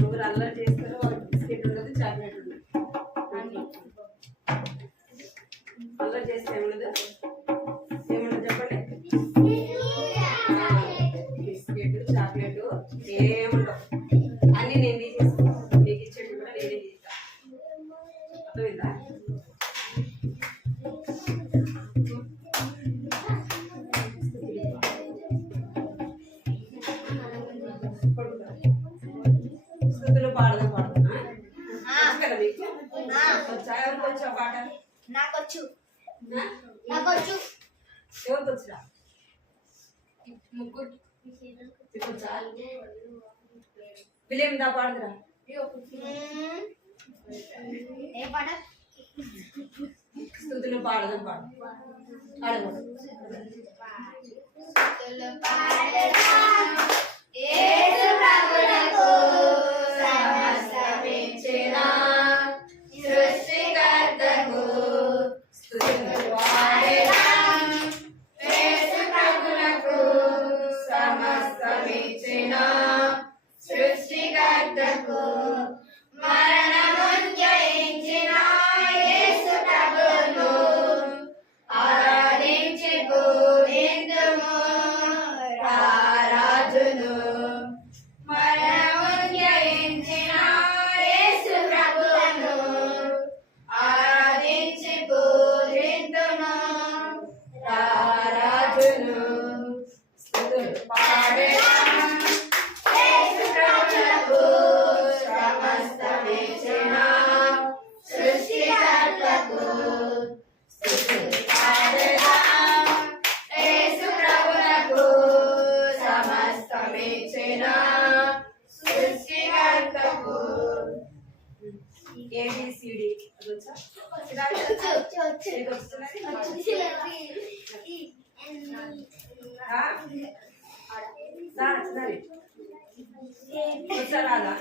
ఎవరు అల్లరి చేస్తారో వాళ్ళకి బిస్కెట్ ఉండదు, చాక్లెట్ ఉండదు. అల్లరి చేస్తే ఏముండదు, ఏముండదు చెప్పండి. బిస్కెట్, చాక్లెట్ ఏముండవు. అన్ని నేను తీసేసుకుంటాను. మీకు ఇచ్చేది కూడా నేనే తీస్తాను. అర్థమైందా? స్థుతులు పాడదాం పాడుతున్నా కదా మీకు? ఎవరికి వచ్చా పాట? నాకొచ్చు. ఎవరికి వచ్చిరా? ముగ్గురు వచ్చా? విలియం దా పాడుతురా. ఏ పాట? స్థుతులు పాడదాం పాడు. పాడకూడదు. స్తుతులు పాడదాం యేసు ప్రభువుకు, సమస్తమిచ్చిన సృష్టికర్తకు. స్తుతులు పాడదాం యేసు ప్రభువుకు, సమస్తమిచ్చిన సృష్టికర్తకు. మరణమును జయించిన యేసు ప్రభువును ఆరాధించి పూజింతుము రారాజును. మరణమును జయించిన యేసు ప్రభువును ఆరాధించి పూజింతుము రారాజును. స్తుతులు పాడదాం యేసు ప్రభువుకు, సమస్తమిచ్చిన సృష్టికర్తకు. స్తుతులు పాడదాం యేసు ప్రభువుకు, సమస్తమిచ్చిన సృష్టికర్తకు. ఏబిసిడి వచ్చా? వచ్చా రాదా?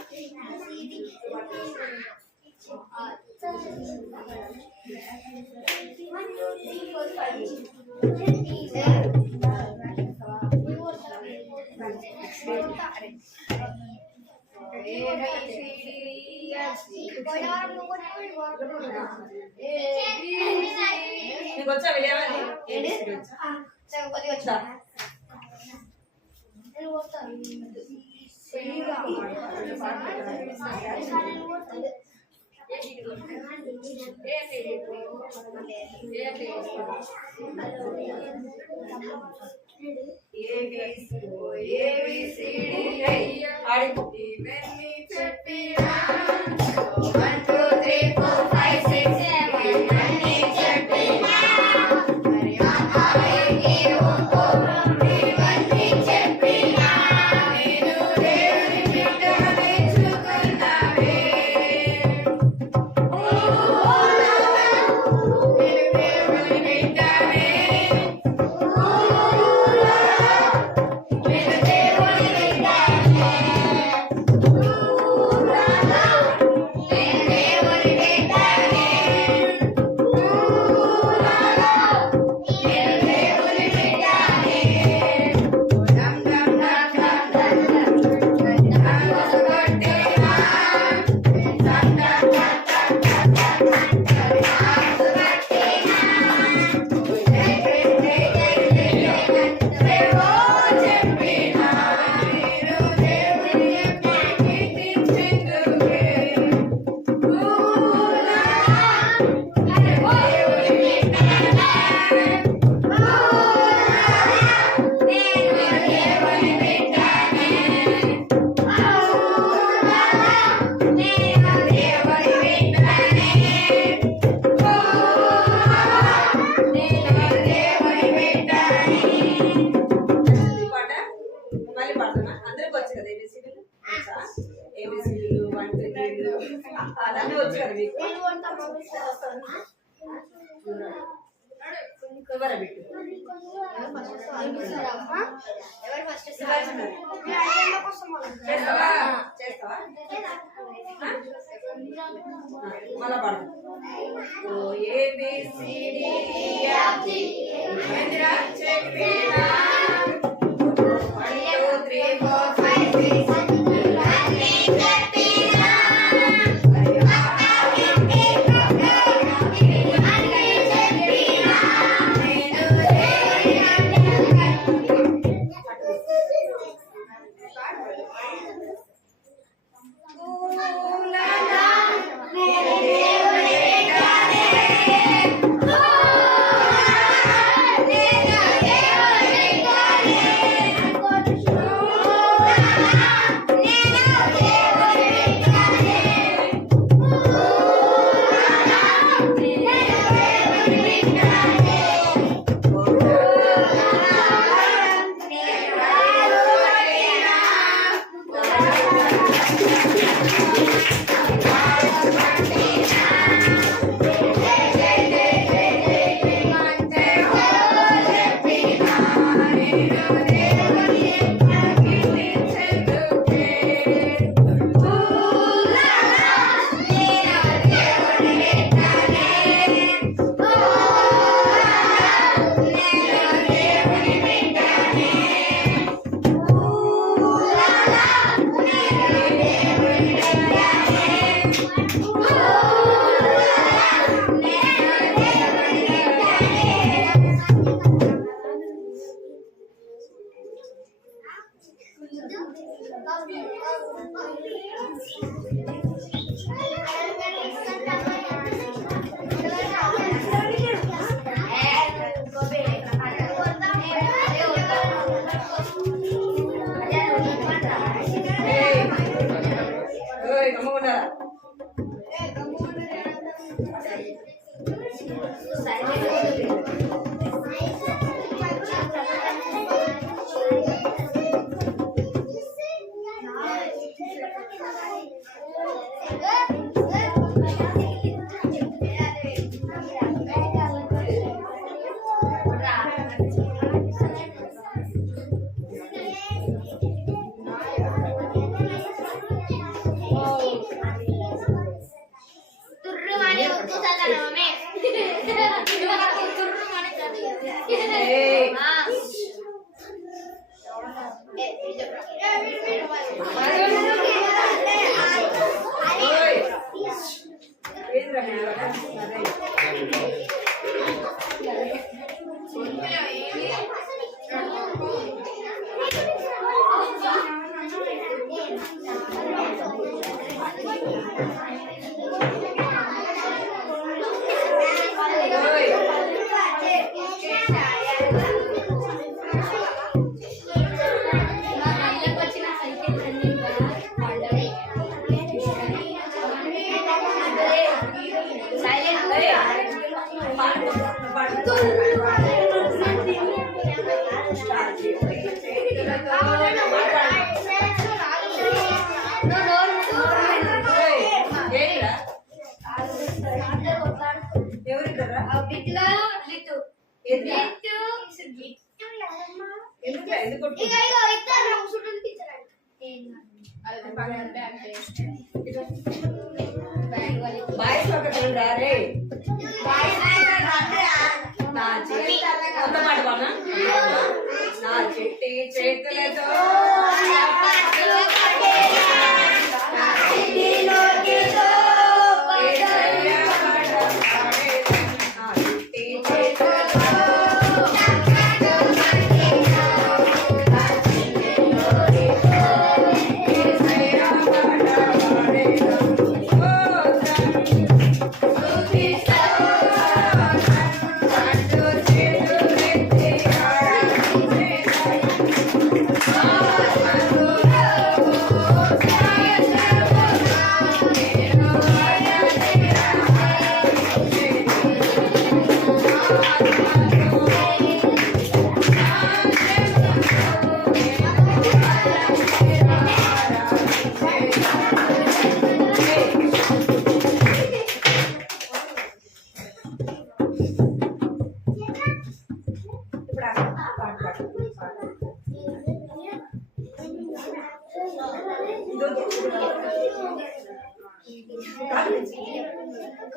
నీకు వచ్చా విలియమని? ఏబిసిడి వచ్చా? ఇవన్నీ చెప్పినా 1 2 3 4 5 6 ఇవన్నీ చెప్పినా మరి ఆహాయికి ఇవన్నీ చెప్పినా నేను దేవుని బిడ్డ మెచ్చుకున్నావే. నేను దేవుని బిడ్డనే, నేను దేవుని బిడ్డనే. అలానే వచ్చు కదా మీకు. మళ్ళా పడదు. ఏందిరా చెప్పినా 1 2 3 4 5 6 అన్నీ చెప్పినా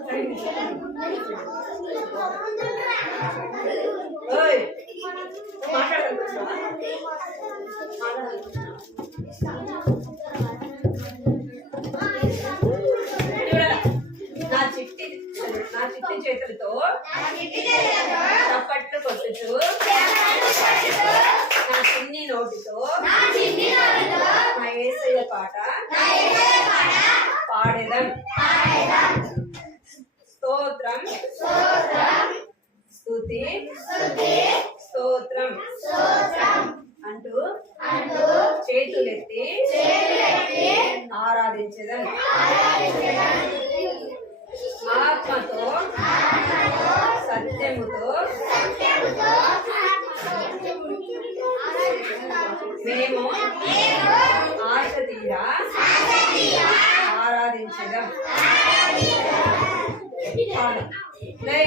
Thank you. నా చిట్టి చేతులతో చప్పట్లు కొట్టుచు నా చిన్ని నోటితో నా యేసయ్య పాట పాడేదం. స్తోత్రం స్తుతి స్తోత్రం అంటూ చేతులెత్తి ఆరాధించదం. ఆత్మతో సత్యముతో మేము ఆశ తీరా ఆరాధించదం. లే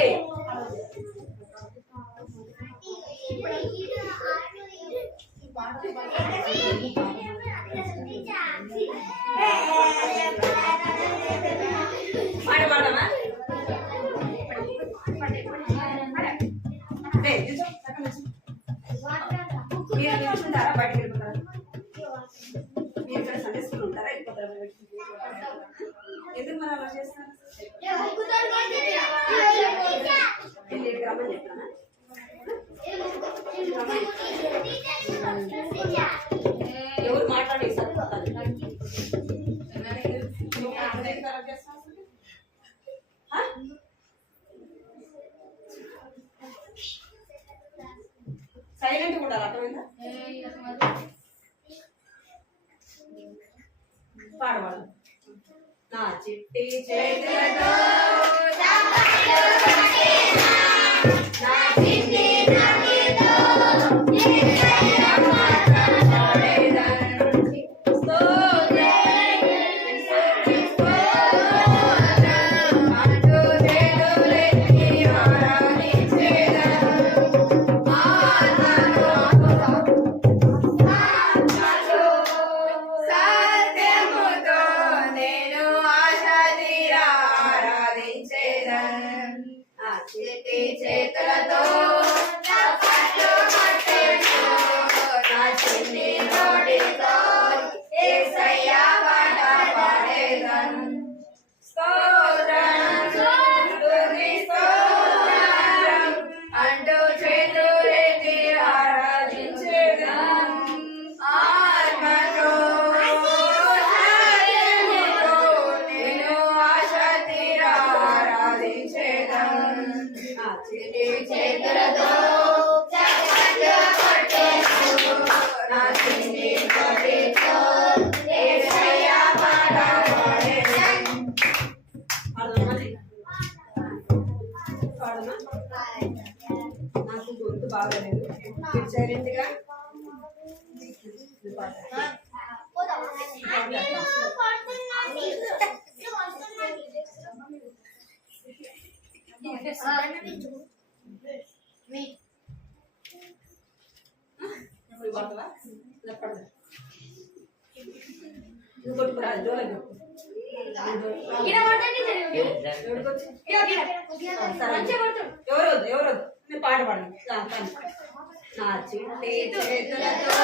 పాడమా మీరు నిల్చుంటారా? బయటకు వెళ్ళిపోతారా? మీరు ఇక్కడ సండే స్కూల్ ఉంటారా? వెళ్ళిపోతారా? ఎందుకు మరి అలా చేస్తారు? రమ్మని చెప్తానా? ఎవరు మాట్లాడి సైలెంట్ కూడా అర్థమైందా? పాడవాడు. నా చిట్టి చేతులతో చేతులతో నా చిన్ని నోటితో యేసయ్య పాట పాడేదం. స్తోత్రం స్తుతి స్తోత్రం అంటూ చేతులెత్తి ఆరాధించేదం. ఆత్మతో సత్యముతో నేను ఆశ తీరా ఆరాధించేదం. చేతులతో చప్పట్లు కొట్టేస్తూ నా చిన్ని నోటితో యేసయ్య పాట పాడేదం. నాకు గొంతు బాగాలేదు. మీరు సైలెంట్గా ఎవరు పాట పాడండి. నా చిట్టి చేతులతో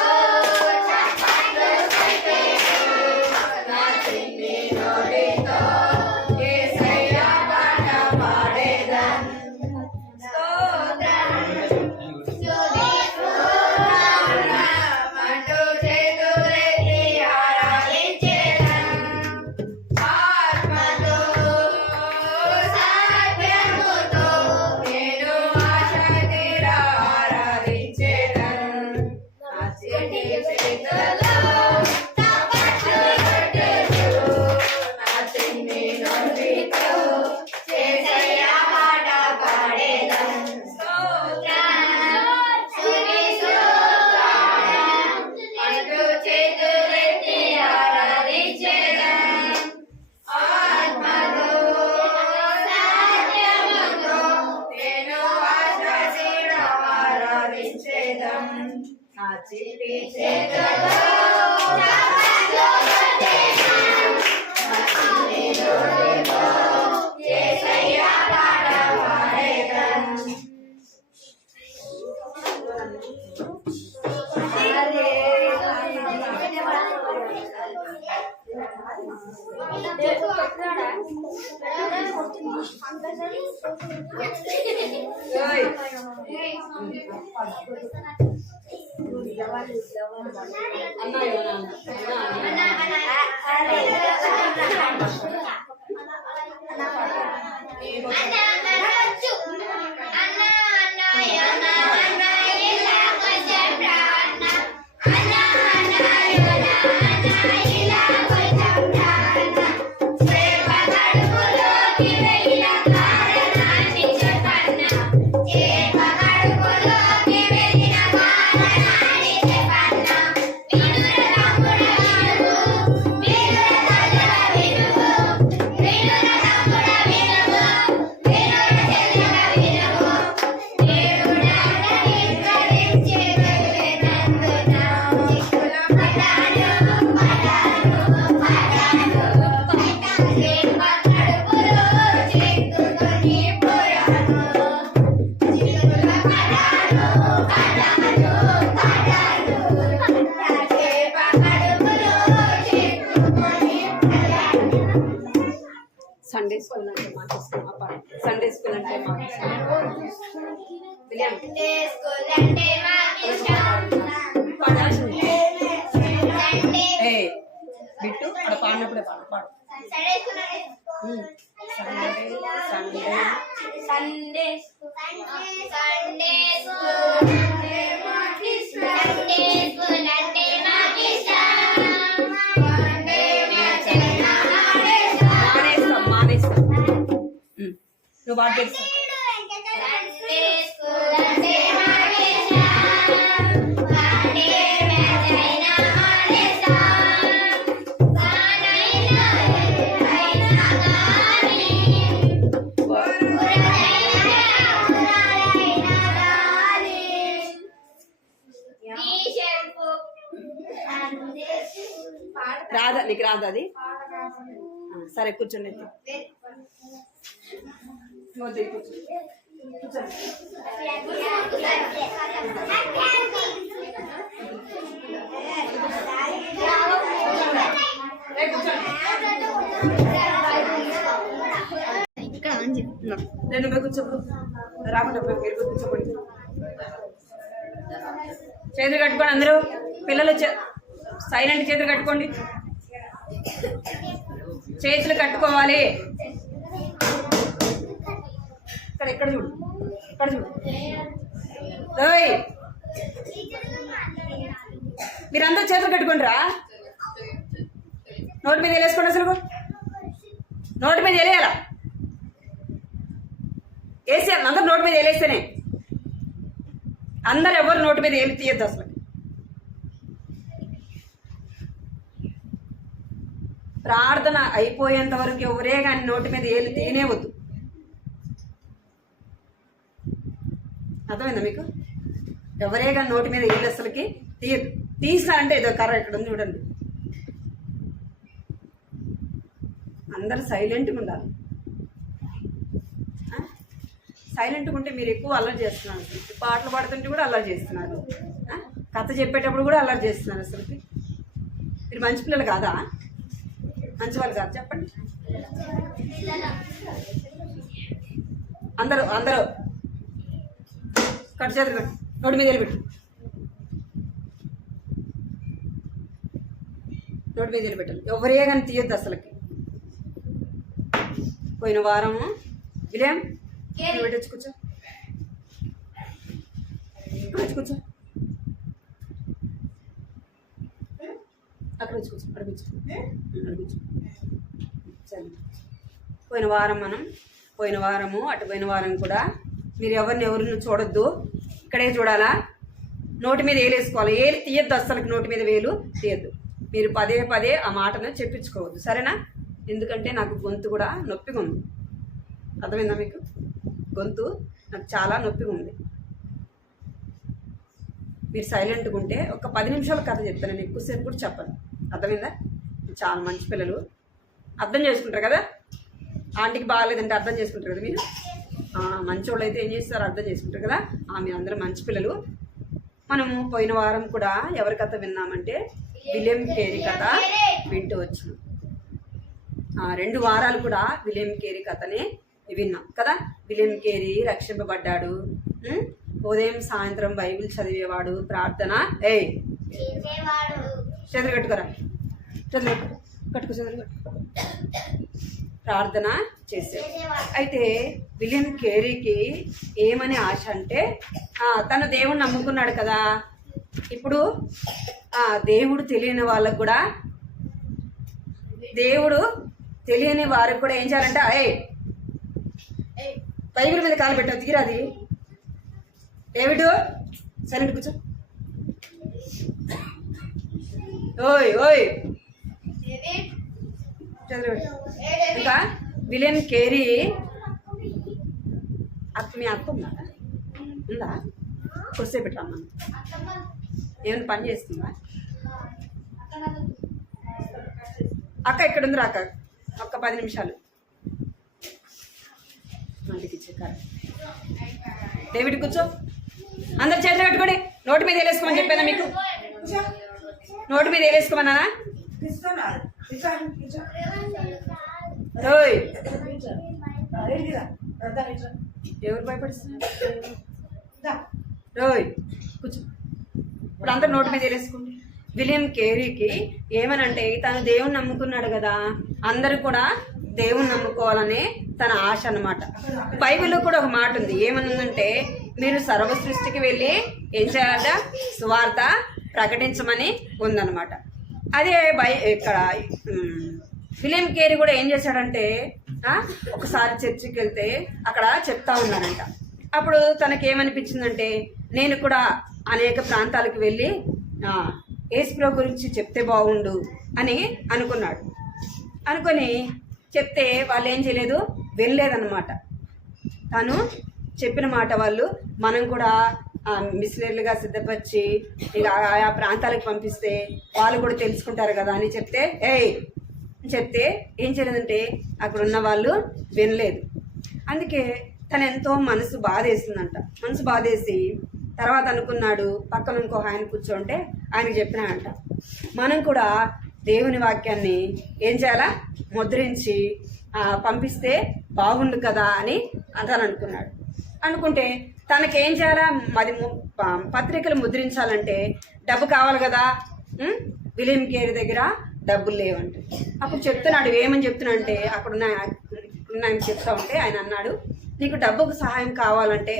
నా చిన్ని నోటితో యేసయ్య పాట పాడేదం. స్తోత్రం స్తుతి స్తోత్రం అంటూ చేతులెత్తి ఆరాధించేదం. ఆత్మతో సత్యముతో నేను ఆశ తీరా ఆరాధించేదం. నా చిట్టి చేతులతో చప్పట్లు కొట్టేస్తూ నా చిన్ని నోటితో యేసయ్య పాట పాడేదం. స్తోత్రం స్తుతి స్తోత్రం అంటూ చేతులెత్తి ఆరాధించేదం. ఆత్మతో సత్యముతో నేను ఆశ తీరా ఆరాధించేదం. నా చిట్టి చేతులతో చప్పట్లు కొట్టేస్తూ నా చిన్ని నోటితో యేసయ్య పాట పాడేదం. హల్లెలూయా ఓయ్. అన్నా ఇవ్వనా? సండే స్కూల్ అంటే మాకు ఇష్టం. సండే స్కూల్ అంటే మాకు ఇష్టం. విలియం ఏ బిట్టు అక్కడ పాడినప్పుడే పాడు పాడు. సండే సండే నువ్వు పాడు తెలుసు. రాదా నీకు రాదా అది? సరే కూర్చోండి. నేను కూర్చోపు రాకుండా మీరు కూర్చోండి. చేతులు కట్టుకోండి అందరూ. పిల్లలు సైలెంట్ చేతులు కట్టుకోండి. చేతులు కట్టుకోవాలి. ఇక్కడ చూడు, ఇక్కడ చూడు. మీరందరూ చేతులు కట్టుకుంటారా? నోటి మీద వేసుకోండి. అసలు నోటి మీద వేయాలా? వేసేయాలి. అందరు నోటి మీద వేలేస్తేనే. అందరు ఎవరు నోటి మీద ఏమి తీయద్దు అసలు. ప్రార్థన అయిపోయేంత వరకు ఎవరే కానీ నోటి మీద ఏలు తీయనే వద్దు. అర్థమైందా మీకు? ఎవరే కానీ నోటి మీద ఏలు అసలుకి తీయదు. తీసినారంటే ఏదో కర్ర ఇక్కడ ఉంది చూడండి. అందరు సైలెంట్గా ఉండాలి. సైలెంట్గా ఉంటే మీరు ఎక్కువ అల్లరి చేస్తున్నారు. పాటలు పాడుతుంటే కూడా అల్లరి చేస్తున్నారు. కథ చెప్పేటప్పుడు కూడా అల్లరి చేస్తున్నారు. అసలుకి మీరు మంచి పిల్లలు కాదా? మంచి వాళ్ళు కాదు చెప్పండి. అందరూ అందరూ కట్టు చేతులు కట్టు. నోటి మీద వెళ్ళిపెట్టు. నోటి మీద వెళ్ళిపెట్టాలి. ఎవరే కానీ తీయొద్దు అసలుకి. పోయిన వారము విలియం పెట్టచ్చు. కూర్చో కూర్చో. అక్కడ వచ్చి కూర్చో. అక్కడ కూర్చో. సరే. పోయిన వారము అటు పోయిన వారం కూడా మీరు ఎవరిని చూడొద్దు. ఇక్కడే చూడాలా. నోటి మీద వేలేసుకోవాలి. ఏలు తీయద్దు అస్సలకి. నోటి మీద వేలు తీయద్దు. మీరు పదే పదే ఆ మాటను చెప్పించుకోవద్దు. సరేనా? ఎందుకంటే నాకు గొంతు కూడా నొప్పిగా ఉంది. అర్థమైందా మీకు? గొంతు నాకు చాలా నొప్పిగా ఉంది. మీరు సైలెంట్గా ఉంటే ఒక 10 నిమిషాల కథ చెప్తాను. నేను ఎక్కువసేపు కూడా చెప్పను. అర్థమైందా? చాలా మంచి పిల్లలు. అర్థం చేసుకుంటారు కదా. ఆంటీకి బాగాలేదంటే అర్థం చేసుకుంటారు కదా మీరు. మంచోళ్ళు అయితే ఏం చేస్తారు? అర్థం చేసుకుంటారు కదా. మీరు అందరూ మంచి పిల్లలు. మనము పోయిన వారం కూడా ఎవరి కథ విన్నామంటే విలియం కేరీ కథ వింటూ వచ్చినాం. 2 వారాలు కూడా విలియం కేరీ కథనే విన్నాం కదా. విలియం కేరీ రక్షింపబడ్డాడు. ఉదయం సాయంత్రం బైబిల్ చదివేవాడు, ప్రార్థన చేసేవాడు. చేతులు కట్టుకోరా, చేతులు కట్టుకో, చేతులు కట్టుకో, ప్రార్థన చేసేవాడు. అయితే విలియం కేరీకి ఏమని ఆశ అంటే తను దేవుణ్ణి నమ్ముకున్నాడు కదా. ఇప్పుడు దేవుడు తెలియని వాళ్ళకు కూడా, దేవుడు తెలియని వారికి కూడా ఏం చేయాలంటే బైబిల్ మీద కాలు పెట్టావు, తీరాది డేవిడ్ సైలెంట్ కూర్చో. ఓయ్ ఓయ్ ఇంకా విలియం కేరీ మీ అక్క ఉందా? కొద్దిసేపు పెట్టమ్మా. ఏమైనా పని చేస్తుందా అక్క? ఇక్కడ ఉంది అక్క, ఒక్క 10 నిమిషాలు. డేవిడ్ కూర్చో. అందరు చేతులు పెట్టుకోండి. నోటి మీద వేలేసుకోమని చెప్పానా మీకు? నోటి మీద వేలేసుకోమన్నా? ఓయ్ ఎవరు భయపడిస్తున్నారు? ఓయ్ కూర్చో. ఇప్పుడు అందరు నోటి మీద వేలేసుకోండి. విలియం కేరీకి ఏమనంటే తను దేవుని నమ్ముకున్నాడు కదా, అందరూ కూడా దేవుని నమ్ముకోవాలనే తన ఆశ అన్నమాట. బైబిల్లో కూడా ఒక మాట ఉంది, ఏమనుందంటే మీరు సర్వ సృష్టికి వెళ్ళి ఏం చేయాలంట? సువార్త ప్రకటించమని ఉందన్నమాట. అదే ఇక్కడ విలియం కేరీ కూడా ఏం చేశాడంటే ఒకసారి చర్చికి వెళ్తే అక్కడ చెప్తా ఉన్నాడంట. అప్పుడు తనకేమనిపించిందంటే నేను కూడా అనేక ప్రాంతాలకు వెళ్ళి యేసుప్రభు గురించి చెప్తే బాగుండు అని అనుకున్నాడు. అనుకొని చెప్తే వాళ్ళు ఏం చేయలేదు, వెళ్ళలేదన్నమాట. తను చెప్పిన మాట వాళ్ళు మనం కూడా మిషనరీలుగా సిద్ధపరిచి ఇక ఆయా ప్రాంతాలకు పంపిస్తే వాళ్ళు కూడా తెలుసుకుంటారు కదా అని చెప్తే చెప్తే ఏం చేయలేదంటే అక్కడ ఉన్న వాళ్ళు వినలేదు. అందుకే తను ఎంతో మనసు బాధేసిందంట. మనసు బాధేసి తర్వాత అనుకున్నాడు, పక్కన ఇంకో ఆయన కూర్చోంటే ఆయనకు చెప్పినాడంట, మనం కూడా దేవుని వాక్యాన్ని ఏం చేయాలా? ముద్రించి పంపిస్తే బాగుండు కదా అని తను అనుకున్నాడు. అనుకుంటే తనకేం చేయాలా? మరి పత్రికలు ముద్రించాలంటే డబ్బు కావాలి కదా. విలియం కేరీ దగ్గర డబ్బులు లేవంటే అప్పుడు చెప్తున్నాడు. ఏమని చెప్తున్నా అంటే అక్కడ ఆయన చెప్తా ఉంటే ఆయన అన్నాడు, నీకు డబ్బుకు సహాయం కావాలంటే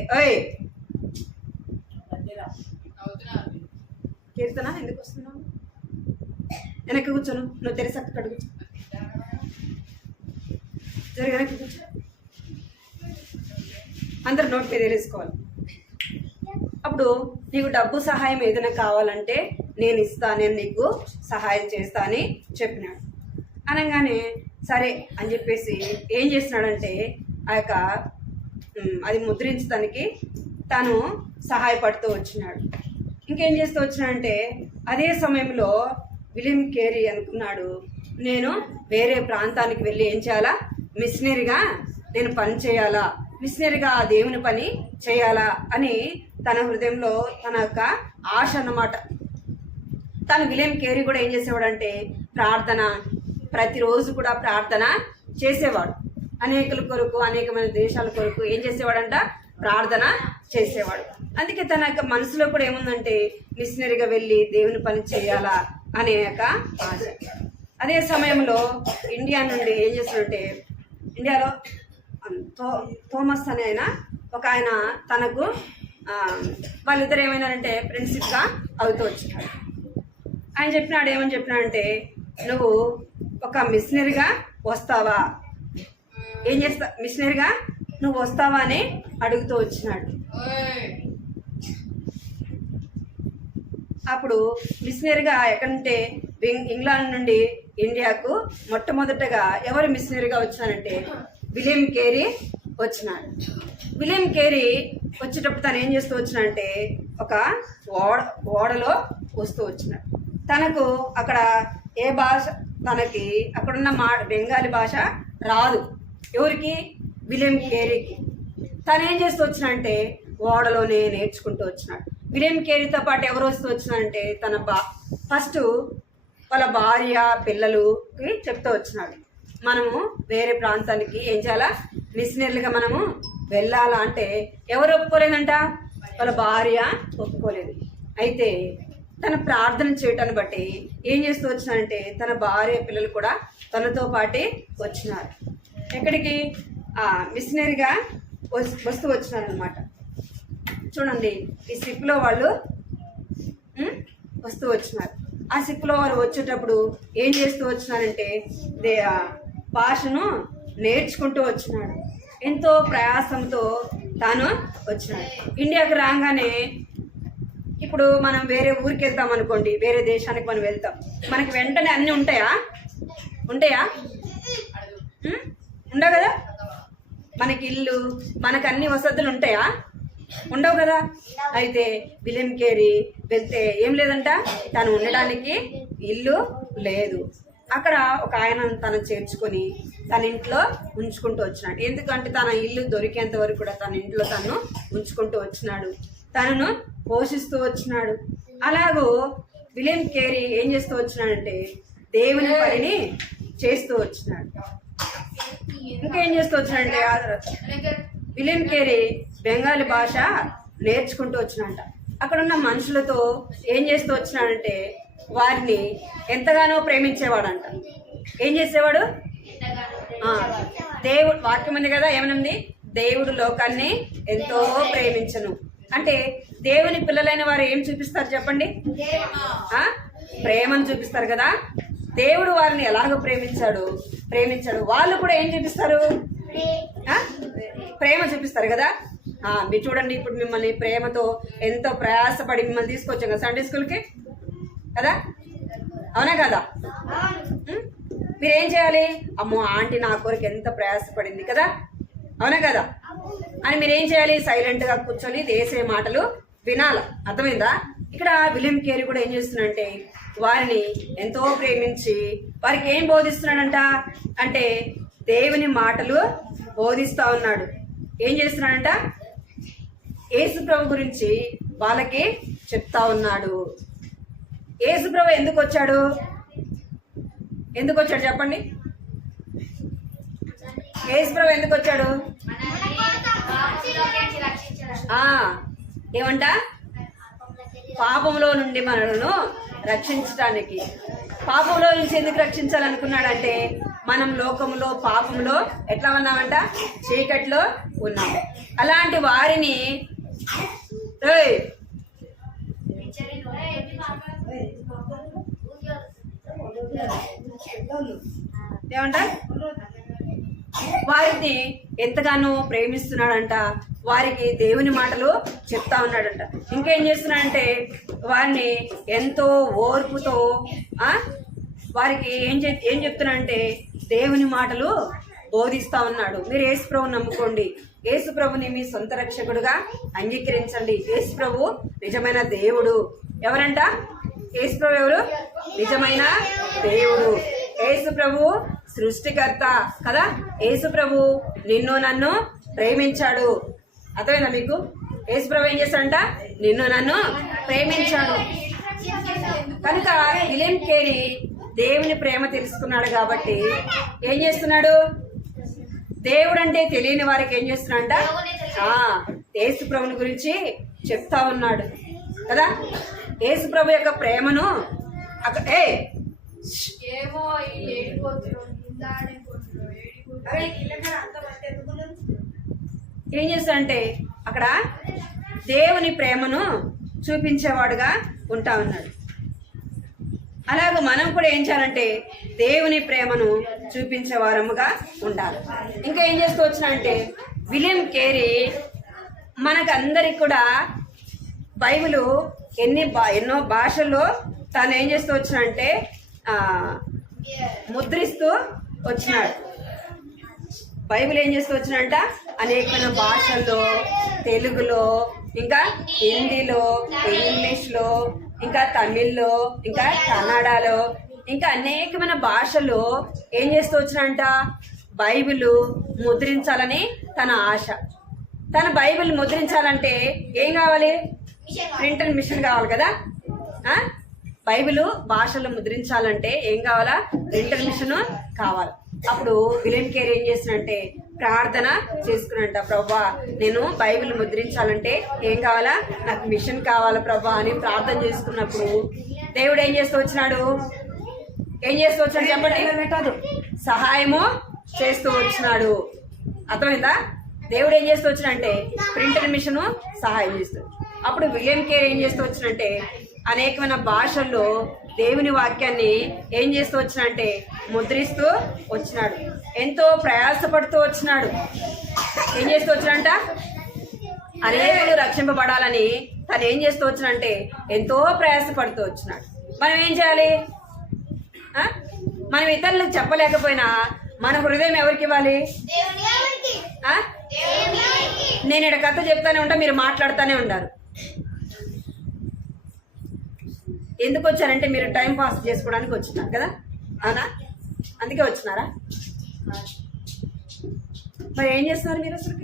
కీర్తన ఎందుకు వస్తున్నావు? వెనక్కి కూర్చోను, నువ్వు తెరిసి అక్కడ కూర్చో, జరిగి వెనక్కి కూర్చో. అందరు నోట్ మీద వేసుకోవాలి. అప్పుడు నీకు డబ్బు సహాయం ఏదైనా కావాలంటే నేను ఇస్తా, నేను నీకు సహాయం చేస్తా అని చెప్పినాడు. అనగానే సరే అని చెప్పేసి ఏం చేస్తున్నాడంటే అది ముద్రించడానికి తను సహాయపడుతూ వచ్చినాడు. ఇంకేం చేస్తూ వచ్చినాడంటే అదే సమయంలో విలియం కేరీ అనుకున్నాడు, నేను వేరే ప్రాంతానికి వెళ్ళి ఏం చేయాలా? మిషనరీగా నేను పని చేయాలా, మిషనరీగా ఆ దేవుని పని చేయాలా అని తన హృదయంలో తన యొక్క ఆశ అన్నమాట. తను విలియం కేరీ కూడా ఏం చేసేవాడంటే ప్రార్థన, ప్రతిరోజు కూడా ప్రార్థన చేసేవాడు. అనేకుల కొరకు, అనేకమైన దేశాల కొరకు ఏం చేసేవాడంట? ప్రార్థన చేసేవాడు. అందుకే తన యొక్క మనసులో కూడా ఏముందంటే మిషనరీగా వెళ్ళి దేవుని పని చేయాలా అనే యొక్క ఆశ. అదే సమయంలో ఇండియా నుండి ఏం చేస్తాడంటే ఇండియాలో థోమస్ అనే ఆయన తనకు వాళ్ళిద్దరు ఏమైనారంటే ఫ్రెండ్షిప్గా అవుతూ వచ్చినాడు. ఆయన చెప్పినాడు, ఏమని చెప్పినాడంటే నువ్వు ఒక మిషనరీగా వస్తావా, ఏం చేస్తా మిషనరీగా నువ్వు వస్తావా అని అడుగుతూ వచ్చినాడు. అప్పుడు మిషనరీగా ఎక్కడంటే ఇంగ్లాండ్ నుండి ఇండియాకు మొట్టమొదటగా ఎవరు మిషనరీగా వచ్చానంటే విలియం కేరీ వచ్చినాడు. విలియం కేరీ వచ్చేటప్పుడు తను ఏం చేస్తూ వచ్చినాడంటే ఒక ఓడలో వస్తూ వచ్చినాడు. తనకు అక్కడ ఏ భాష, తనకి అక్కడున్న బెంగాలీ భాష రాదు. ఎవరికి? విలియం కేరీకి. తను ఏం చేస్తూ వచ్చినాడంటే ఓడలోనే నేర్చుకుంటూ వచ్చినాడు. విలియం కేరీతో పాటు ఎవరు వస్తూ వచ్చినారంటే ఫస్ట్ వాళ్ళ భార్య పిల్లలుకి చెప్తూ వచ్చినాడు. మనము వేరే ప్రాంతానికి ఏం చేయాలా, మిషనరీలుగా మనము వెళ్ళాలా అంటే ఎవరు ఒప్పుకోలేదంట, వాళ్ళ భార్య ఒప్పుకోలేదు. అయితే తన ప్రార్థన చేయటాన్ని బట్టి ఏం చేస్తూ వచ్చినారంటే తన భార్య పిల్లలు కూడా తనతో పాటే వచ్చినారు. ఎక్కడికి, మిషనరీగా వస్తూ వచ్చినారనమాట. చూడండి, ఈ షిప్లో వాళ్ళు వస్తూ వచ్చినారు. ఆ షిప్లో వాళ్ళు వచ్చేటప్పుడు ఏం చేస్తూ వచ్చినారంటే భాషను నేర్చుకుంటూ వచ్చినాడు. ఎంతో ప్రయాసంతో తాను వచ్చినాడు. ఇండియాకి రాగానే ఇప్పుడు మనం వేరే ఊరికి వెళ్తాం అనుకోండి, వేరే దేశానికి మనం వెళ్తాం, మనకి వెంటనే అన్నీ ఉంటాయా? ఉండవు కదా. మనకి ఇల్లు, మనకు అన్ని వసతులు ఉంటాయా? ఉండవు కదా. అయితే విలియం కేరీ వెళ్తే ఏం లేదంట, తను ఉండడానికి ఇల్లు లేదు. అక్కడ ఒక ఆయన తను చేర్చుకొని తన ఇంట్లో ఉంచుకుంటూ వచ్చినాడు. ఎందుకంటే తన ఇల్లు దొరికేంత వరకు కూడా తన ఇంట్లో తను ఉంచుకుంటూ వచ్చినాడు, తనను పోషిస్తూ వచ్చినాడు. అలాగూ విలియం కేరీ ఏం చేస్తూ వచ్చినాడంటే దేవుని పనిని చేస్తూ వచ్చినాడు. ఇంకేం చేస్తూ వచ్చినాడంటే విలియం కేరీ బెంగాలీ భాష నేర్చుకుంటూ వచ్చినాడంట. అక్కడ ఉన్న మనుషులతో ఏం చేస్తూ వచ్చినాడంటే వారిని ఎంతగానో ప్రేమించేవాడంట. ఏం చేసేవాడు? దేవుడు వాక్యం ఉంది కదా, ఏమనుంది? దేవుడు లోకాన్ని ఎంతో ప్రేమించను అంటే దేవుని పిల్లలైన వారు ఏం చూపిస్తారు చెప్పండి? ప్రేమను చూపిస్తారు కదా. దేవుడు వారిని ఎలాగో ప్రేమించాడు, వాళ్ళు కూడా ఏం చూపిస్తారు? ప్రేమ చూపిస్తారు కదా. మీరు చూడండి, ఇప్పుడు మిమ్మల్ని ప్రేమతో ఎంతో ప్రయాసపడి మిమ్మల్ని తీసుకొచ్చాం కదా సండే స్కూల్కి కదా, అవునా కదా? మీరేం చేయాలి? అమ్మో ఆంటీ నా కొరకు ఎంత ప్రయాసపడింది కదా, అవునా కదా అని మీరేం చేయాలి? సైలెంట్గా కూర్చొని దేశే మాటలు వినాలి. అర్థమైందా? ఇక్కడ విలియం కేరీ కూడా ఏం చేస్తున్నాడంటే వారిని ఎంతో ప్రేమించి వారికి ఏం బోధిస్తున్నాడంట అంటే దేవుని మాటలు బోధిస్తా ఉన్నాడు. ఏం చేస్తున్నాడంట? యేసు ప్రభు గురించి వాళ్ళకి చెప్తా ఉన్నాడు. యేసు ప్రభు ఎందుకు వచ్చాడు చెప్పండి? యేసు ప్రభు ఎందుకు వచ్చాడు? ఏమంట? పాపంలో నుండి మనలను రక్షించడానికి. పాపంలో నుంచి ఎందుకు రక్షించాలనుకున్నాడంటే మనం లోకంలో పాపంలో ఎట్లా ఉన్నామంట? చీకట్లో ఉన్నాం. అలాంటి వారిని ఏమంట? వారిని ఎంతగానో ప్రేమిస్తున్నాడంట, వారికి దేవుని మాటలు చెప్తా ఉన్నాడంట. ఇంకేం చేస్తున్నాడంటే వారిని ఎంతో ఓర్పుతో వారికి ఏం చెప్తున్నాడంటే దేవుని మాటలు బోధిస్తా ఉన్నాడు. మీరు యేసు ప్రభుని నమ్ముకోండి, యేసు ప్రభుని మీ సొంత రక్షకుడుగా అంగీకరించండి. యేసు ప్రభు నిజమైన దేవుడు. ఎవరంట? యేసు ప్రభు ఎవరు? నిజమైన దేవుడు. యేసు ప్రభు సృష్టికర్త కదా. యేసు ప్రభు నిన్ను నన్ను ప్రేమించాడు. అర్థమైందా మీకు? యేసు ప్రభు ఏం చేశాడంట? నిన్ను నన్ను ప్రేమించాడు. కనుక విలియం కేరీ దేవుని ప్రేమ తెలుసుకున్నాడు కాబట్టి ఏం చేస్తున్నాడు? దేవుడు అంటే తెలియని వారికి ఏం చేస్తున్నాడంట? యేసు ప్రభుని గురించి చెప్తా ఉన్నాడు కదా. యేసు ప్రభు యొక్క ప్రేమను ఏం చేస్తాడంటే అక్కడ దేవుని ప్రేమను చూపించేవాడుగా ఉంటా ఉన్నాడు. అలాగే మనం కూడా ఏం చేయాలంటే దేవుని ప్రేమను చూపించే వారముగా ఉండాలి. ఇంకా ఏం చేస్తూ వచ్చినంటే విలియం కేరీ మనకందరికి కూడా బైబిల్ ఎన్నో భాషల్లో తాను ఏం చేస్తూ వచ్చినంటే ముద్రిస్తూ వచ్చినాడు. బైబిల్ ఏం చేస్తూ వచ్చినంట అనేకమైన భాషల్లో, తెలుగులో, ఇంకా హిందీలో, ఇంగ్లీష్లో, ఇంకా తమిళ్లో, ఇంకా కన్నడలో, ఇంకా అనేకమైన భాషలో ఏం చేస్తూ వచ్చినంట బైబిల్ ముద్రించాలని తన ఆశ. తన బైబిల్ ముద్రించాలంటే ఏం కావాలి? ప్రింటర్ మిషన్ కావాలి కదా. బైబిల్ భాషలు ముద్రించాలంటే ఏం కావాలా? ప్రింటర్ మిషన్ కావాలి. అప్పుడు విలియం కేరీ ఏం చేసినంటే ప్రార్థన చేసుకున్నట్ట, ప్రభా నేను బైబిల్ ముద్రించాలంటే ఏం కావాలా, నాకు మిషన్ కావాలా ప్రభా అని ప్రార్థన చేసుకున్నప్పుడు దేవుడు ఏం చేస్తూ వచ్చినాడు, చెప్పండి, సహాయము చేస్తూ వచ్చినాడు. అర్థమైందా? దేవుడు ఏం చేస్తూ వచ్చినంటే ప్రింటర్ మిషన్ సహాయం చేస్తాడు. అప్పుడు విలియం కేరీ ఏం చేస్తూ వచ్చినంటే అనేకమైన భాషల్లో దేవుని వాక్యాన్ని ఏం చేస్తూ వచ్చినంటే ముద్రిస్తూ వచ్చినాడు. ఎంతో ప్రయాసపడుతూ వచ్చినాడు. ఏం చేస్తూ వచ్చినంట, అనేకులు రక్షింపబడాలని తను ఏం చేస్తూ వచ్చినంటే ఎంతో ప్రయాసపడుతూ వచ్చినాడు. మనం ఏం చేయాలి? మనం ఇతరులకు చెప్పలేకపోయినా మన హృదయం ఎవరికి ఇవ్వాలి? నేను ఇక్కడ కథ చెప్తానే ఉంటా, మీరు మాట్లాడుతూనే ఉంటారు. ఎందుకు వచ్చారంటే మీరు టైం పాస్ చేసుకోవడానికి వచ్చినారు కదా, అవునా? అందుకే వచ్చినారా? మరి ఏం చేస్తున్నారు మీరు అసలు?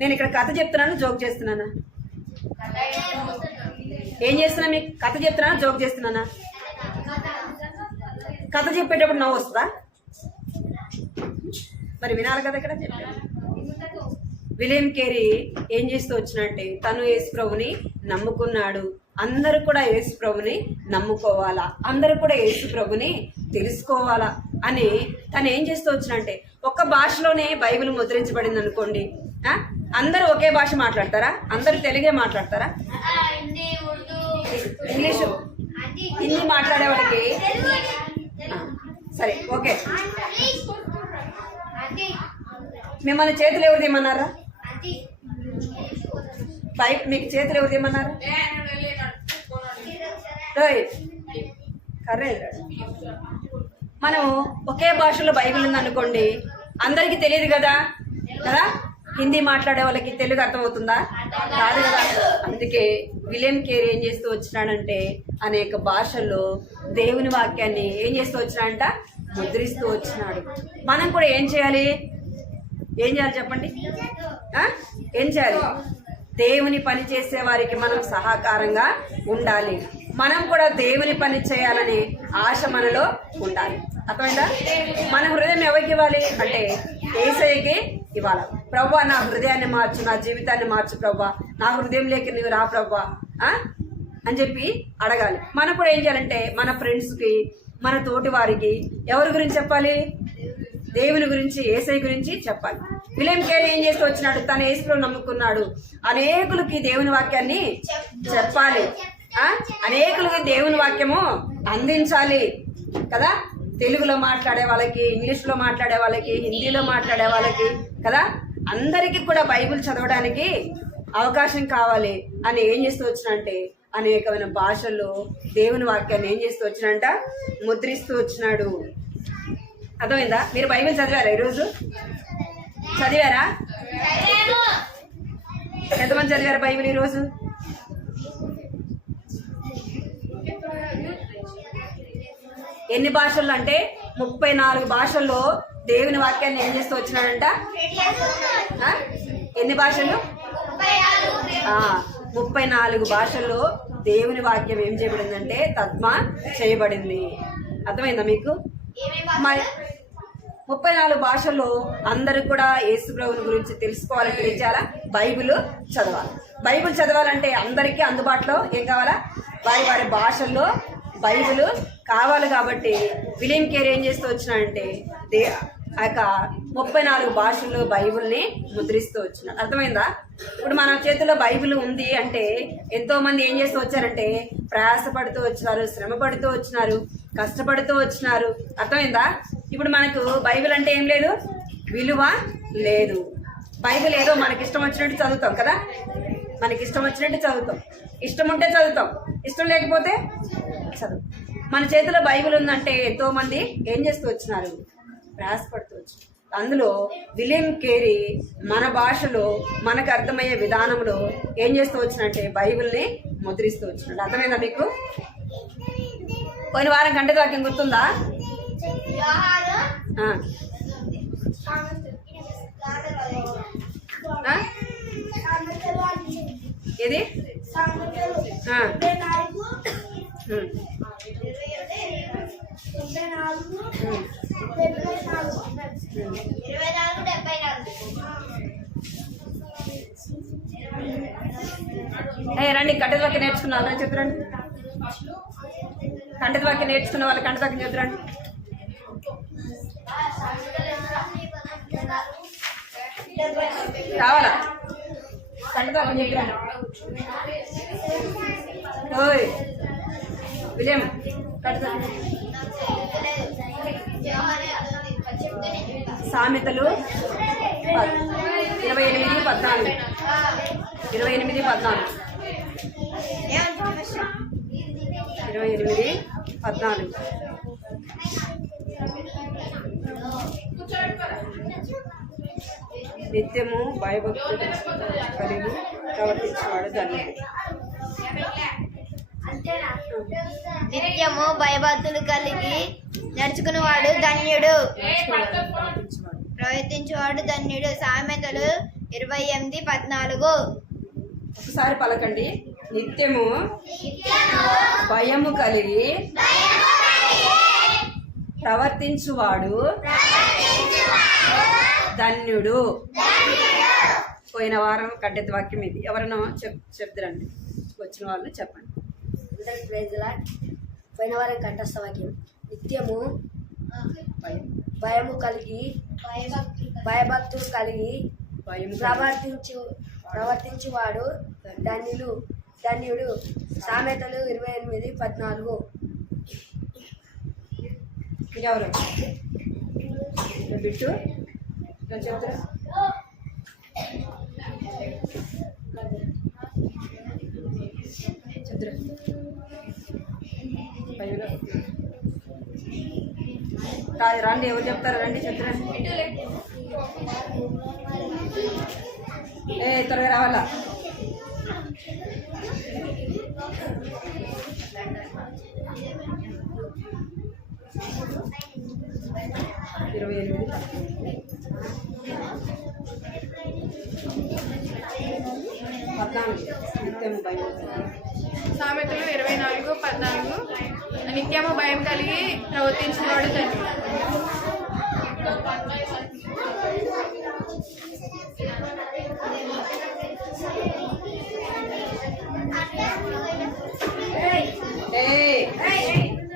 నేను ఇక్కడ కథ చెప్తున్నాను, జోక్ చేస్తున్నానా? ఏం చేస్తున్నా? మీకు కథ చెప్తున్నానా, జోక్ చేస్తున్నానా? కథ చెప్పేటప్పుడు నవ్వు వస్తుందా? మరి వినాలి కదా ఇక్కడ చెప్పాను. విలియం కేరీ ఏం చేస్తూ వచ్చినట్టే తను యేసు ప్రభుని నమ్ముకున్నాడు. అందరూ కూడా యేసు ప్రభుని నమ్ముకోవాలా, అందరూ కూడా యేసు ప్రభుని తెలుసుకోవాలా అని తను ఏం చేస్తూ వచ్చినంటే ఒక్క భాషలోనే బైబిల్ ముద్రించబడింది అనుకోండి, అందరూ ఒకే భాష మాట్లాడతారా? అందరూ తెలుగే మాట్లాడతారా? ఇంగ్లీషు, హిందీ మాట్లాడే వాళ్ళకి సరే ఓకే. మిమ్మల్ని చేతులు ఎవరు తీయమన్నారా? మీకు చేతులు ఎవరు తీయమన్నారా? కర్రే. మనం ఒకే భాషలో బైబిల్ ఉందనుకోండి, అందరికీ తెలియదు కదా కదా హిందీ మాట్లాడే వాళ్ళకి తెలుగు అర్థమవుతుందా? కాదు కదా. అందుకే విలియం కేరీ ఏం చేస్తూ వచ్చినాడంటే అనేక భాషల్లో దేవుని వాక్యాన్ని ఏం చేస్తూ వచ్చినాడంట, ముద్రిస్తూ వచ్చినాడు. మనం కూడా ఏం చేయాలి? చెప్పండి, ఏం చేయాలి? దేవుని పని చేసే వారికి మనం సహకారంగా ఉండాలి. మనం కూడా దేవుని పని చేయాలని ఆశ మనలో ఉండాలి. అర్థమైందా? మన హృదయం ఎవరికి ఇవ్వాలి అంటే యేసయ్యకి ఇవ్వాలి. ప్రభువా నా హృదయాన్ని మార్చు, నా జీవితాన్ని మార్చు ప్రభువా, నా హృదయం లేక నీవు రా ప్రభువా అని చెప్పి అడగాలి. మనం కూడా ఏం చేయాలంటే మన ఫ్రెండ్స్కి, మన తోటి వారికి ఎవరి గురించి చెప్పాలి? దేవుని గురించి, యేసయ్య గురించి చెప్పాలి. విలియం కేరీ ఏం చేస్తూ వచ్చినాడు? తన యేసులో నమ్ముకున్నాడు. అనేకులకి దేవుని వాక్యాన్ని చెప్పాలి, అనేకులకి దేవుని వాక్యము అందించాలి కదా. తెలుగులో మాట్లాడే వాళ్ళకి, ఇంగ్లీష్లో మాట్లాడే వాళ్ళకి, హిందీలో మాట్లాడే వాళ్ళకి కదా, అందరికీ కూడా బైబిల్ చదవడానికి అవకాశం కావాలి అని ఏం చేస్తూ వచ్చినంటే అనేకమైన భాషల్లో దేవుని వాక్యాన్ని ఏం చేస్తూ వచ్చినంట, ముద్రిస్తూ వచ్చినాడు. అర్థమైందా? మీరు బైబిల్ చదివారా? ఈరోజు చదివారా? ఎంతమంది చదివారు బైబిల్ ఈరోజు? ఎన్ని భాషల్లో అంటే 34 భాషల్లో దేవుని వాక్యాన్ని ఏం చేస్తూ వచ్చినాడంట. ఎన్ని భాషలు? 34 భాషల్లో దేవుని వాక్యం ఏం చేయబడిందంటే తర్జుమా చేయబడింది. అర్థమైందా మీకు? మరి 34 భాషల్లో అందరూ కూడా యేసు ప్రభువుని గురించి తెలుసుకోవాలంటే ఏం చేయాలా? బైబిల్ చదవాలి. బైబిల్ చదవాలంటే అందరికీ అందుబాటులో ఏం కావాలా? వారి వారి భాషల్లో బైబిల్ కావాలి. కాబట్టి విలియం కేరీ ఏం చేస్తూ వచ్చినాడంటే ఆ యొక్క 34 భాషల్లో బైబిల్ని ముద్రిస్తూ వచ్చినాడు. అర్థమైందా? ఇప్పుడు మన చేతిలో బైబిల్ ఉంది అంటే ఎంతో మంది ఏం చేస్తూ వచ్చారంటే ప్రయాసపడుతూ వచ్చినారు, శ్రమ పడుతూ వచ్చినారు, కష్టపడుతూ వచ్చినారు. అర్థమైందా? ఇప్పుడు మనకు బైబిల్ అంటే ఏం లేదు, విలువ లేదు. బైబిల్ ఏదో మనకి ఇష్టం వచ్చినట్టు చదువుతాం కదా, మనకి ఇష్టం వచ్చినట్టు చదువుతాం. ఇష్టం ఉంటే చదువుతాం, ఇష్టం లేకపోతే చదువు. మన చేతిలో బైబిల్ ఉందంటే ఎంతో మంది ఏం చేస్తూ వచ్చినారు, ప్రయాసపడుతూ వచ్చారు. అందులో విలియం కేరీ మన భాషలో మనకు అర్థమయ్యే విధానంలో ఏం చేస్తూ వచ్చినట్టే బైబిల్ని ముద్రిస్తూ వచ్చినాడు. అర్థమైందా మీకు? పోయిన వారం గంట వాక్యం గుర్తుందా? ఏది? రండి కంటెద వాక్యం నేర్చుకున్న వాళ్ళని చెప్తురండి. కంటెద వాక్యం నేర్చుకున్న వాళ్ళు కంటెద వాక్యం చెప్తురండి. రావాలా కంటెద వాక్యం చెప్తురండి. ఓయ్ విలియం కంటెద సామెతలు 28:14 28:14 నిత్యము భయభక్తులు కలిగి ప్రవర్తించేవాడు ధన్యుడు. నిత్యము భయభక్తులు కలిగి నడుచుకునేవాడు ధన్యుడు. ప్రవర్తించేవాడు ధన్యుడు. సామెతలు 28:14. ఒకసారి పలకండి. నిత్యము భయము కలిగి ప్రవర్తించువాడు ధన్యుడు. పోయిన వారం కంటెద వాక్యం ఇది. ఎవరైనా చెప్తారండి, వచ్చిన వాళ్ళు చెప్పండి. పోయిన వారం కంఠస్థ వాక్యం నిత్యము భయము కలిగి భయభక్తులు కలిగి ప్రవర్తించువాడు ధన్యుడు. సామెతలు 28:14. ఇంకెవరు బిట్టు చెప్తారా? చెప్తారా? కాదు రండి, ఎవరు చెప్తారా? రండి చెప్తారండి. త్వరగా రావాలా? సామెతలు 24:14. నిత్యము భయం కలిగి ప్రవర్తించేవాడు ధన్యుడు.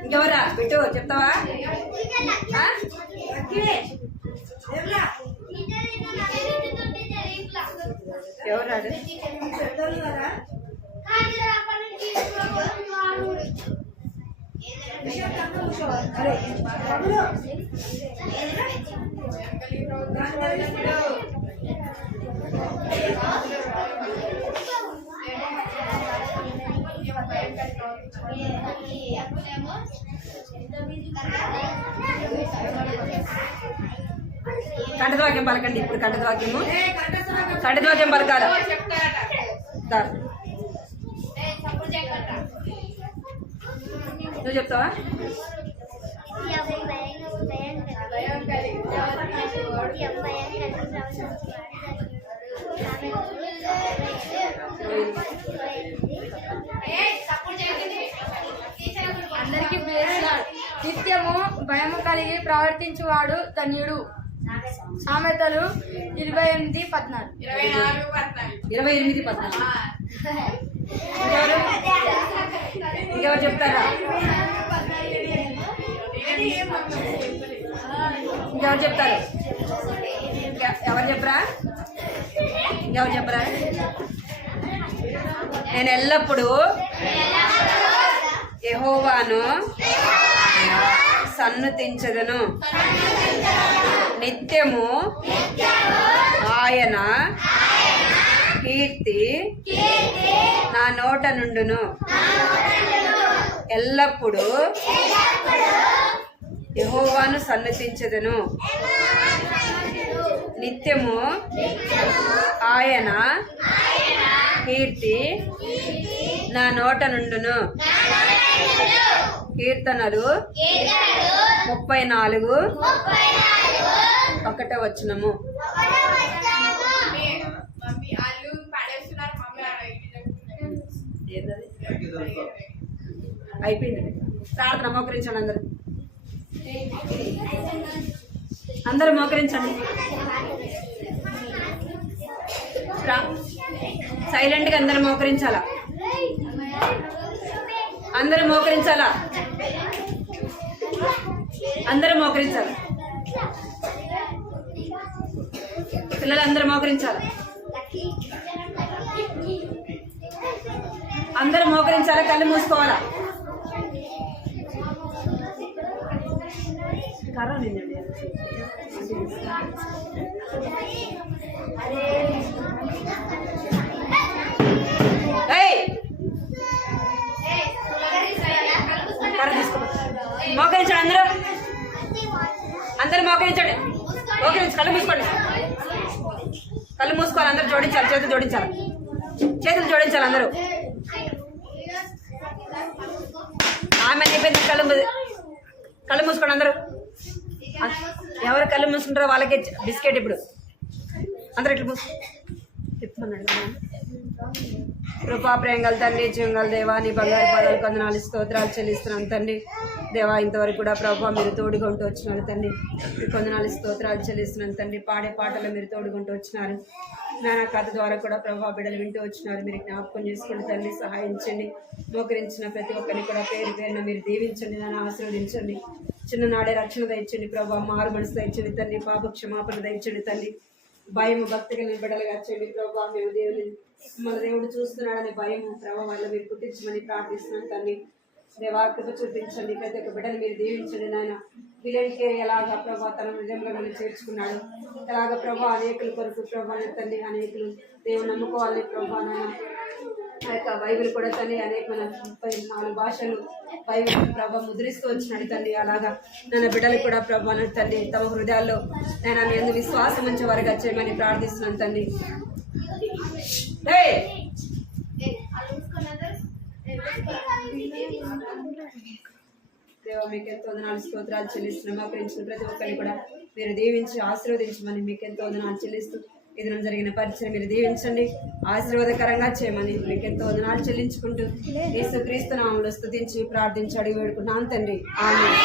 ఇంకెవరా బిట్టు చెప్తావా? ఎవరు రాడు? కంటెద వాక్యం పలకండి. ఇప్పుడు కంటెద వాక్యము పలకాలి. నువ్వు చెప్తావా? అందరికీ నిత్యము భయము కలిగి ప్రవర్తించువాడు ధన్యుడు. సామెతలు 28:14. 28:14. ఇంకెవరు చెప్తారా? ఇంకెవరు చెప్తారు? ఎవరు చెప్పరా? ఇంకెవరు చెప్పరా? నేను ఎల్లప్పుడూ యెహోవాను సన్నుతించెదను. నిత్యము ఆయన కీర్తి నా నోట నుండును. ఎల్లప్పుడూ యెహోవాను సన్నుతించెదను. నిత్యము ఆయన కీర్తి నా నోట నుండును. కీర్తనలు 34:1 అయిపోయింది. ప్రార్థన మోకరించండి అందరూ. అందరూ మోకరించండి. సైలెంట్గా అందరూ మోకరించాలా, అందరూ మోకరించాలా, అందరూ మోకరించాలి. పిల్లలందరూ మోకరించాలి, అందరూ మోకరించాలి. కళ్ళు మూసుకోవాలా. కర్ర నిండండి. కర్ర తీసుకో. మోకరించండి అందరూ, అందరూ మోకరించండి. మోకరించి కళ్ళు మూసుకోండి. కళ్ళు మూసుకోవాలి. అందరూ జోడించాలి, చేతులు జోడించాలి, చేతులు జోడించాలి అందరూ. ఆమె అయిపోయింది. కళ్ళు మూసుకోండి అందరూ. ఎవరు కళ్ళు మూసుకుంటారో వాళ్ళకే బిస్కెట్. ఇప్పుడు అందరూ ఇట్లా చెప్తున్నాడు. కృపా ప్రేంగల తండ్రి, జీవంగల దేవా, నీ బంగారు పదాలు కొందనాలు స్తోత్రాలు చెల్లిస్తున్నాను తండ్రి. దేవా, ఇంతవరకు కూడా ప్రభావ మీరు తోడుకుంటూ వచ్చినారు తండ్రి. మీ కొందనాలు స్తోత్రాలు చెల్లిస్తున్నాను తండ్రి. పాడే పాటలు మీరు తోడుకుంటూ వచ్చినారు. నానా కథ ద్వారా కూడా ప్రభావ బిడ్డలు వింటూ వచ్చినారు. మీరు జ్ఞాపకం చేసుకుని తండ్రి సహాయించండి. మోకరించిన ప్రతి ఒక్కరిని కూడా పేరు పేరున మీరు దీవించండి, నన్ను ఆశీర్వదించండి. చిన్ననాడే రక్షణ దయచండి ప్రభావ, మారు మనసు దయచండి తండ్రి. పాప క్షమాపణ దయచండి తండ్రి. భయము భక్తి కలిగిన బిడ్డలుగా చేయండి ప్రభావ. మేము దేవుని మన దేవుడు చూస్తున్నాడని భయము ప్రభావ వల్ల మీరు పుట్టించమని ప్రార్థిస్తున్నాను తండ్రి. దేవా, కృప చూపించండి. ప్రతి ఒక్క బిడ్డలు మీరు దీవించండి నాయన. విలేజ్ కేర్ ఎలాగా ప్రభావ తన హృదయంలో నన్ను చేర్చుకున్నాడు, ఎలాగ ప్రభావ అనేకుల కొరకు ప్రభావ తండ్రి, అనేకులు దేవుని నమ్ముకోవాలని ప్రభావ నాయన. ఆ యొక్క బైబిల్ కూడా తండ్రి అనేకమైన 34 భాషలు బైబిల్ ప్రభావ ముద్రిస్తూ వచ్చినాడు తండ్రి. అలాగా నన్ను బిడ్డలు కూడా ప్రభావ తండ్రి తమ హృదయాల్లో నేను మీ అందు విశ్వాసం ఉంచే వారిగా చేయమని ప్రార్థిస్తున్నాను తండ్రి. దేవా, మీకు ఎంతో వందనాలు స్తోత్రాలు చెల్లిస్తున్నాం. మోకరించిన ప్రతి ఒక్కరిని కూడా మీరు దీవించి ఆశీర్వదించమని మీకు ఎంతో వందనాలు చెల్లిస్తూ ఈ దినం జరిగిన పరిచయం మీరు దీవించండి, ఆశీర్వాదకరంగా చేయమని మీకు ఎంతో వందనాలు చెల్లించుకుంటూ యేసుక్రీస్తు నామములో స్తుతించి ప్రార్థించి అడిగి వేడుకున్నాను తండ్రి. ఆమేన్.